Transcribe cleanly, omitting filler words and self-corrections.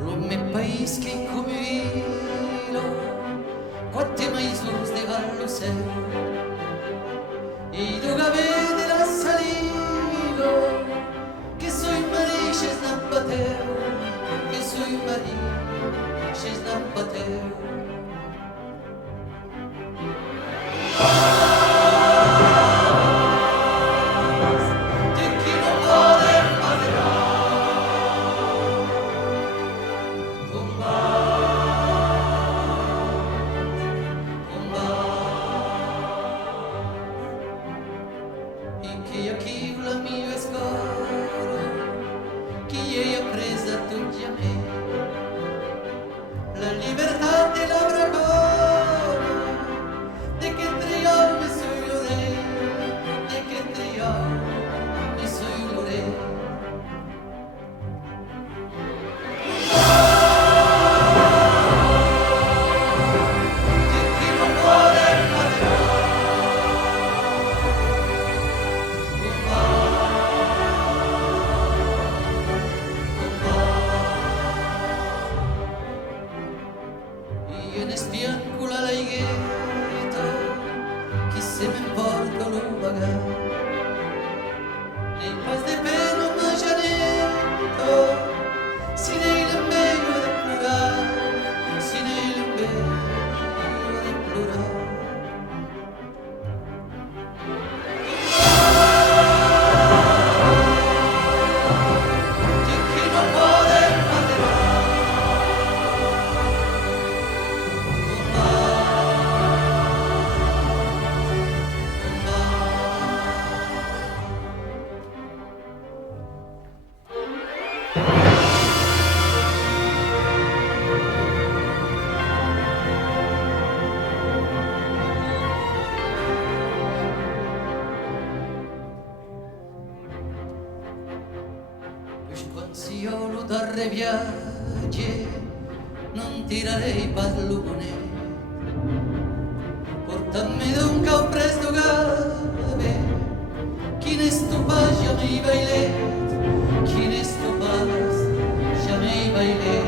Lo meu país que comigo, quante mais luz de gallo céu, e do gavé de la salido, que soy mariches na bateu, que soy mariches na bateu. La libertad de la bracona, de que triomfe soy lo rey, de que triomfe soy lo rey. De que no poder matar, y en espiancula la higueta, que se me importa lo vagar, nei pas de pena majaneta, sin el medio de plorar, sin el medio de plorar. De que no poder matar, si io lo darre viaggi non tirarei pallone, portammi dunque presto gave, chi ne stupa jamais bailet, chi ne stupa jamais bailet.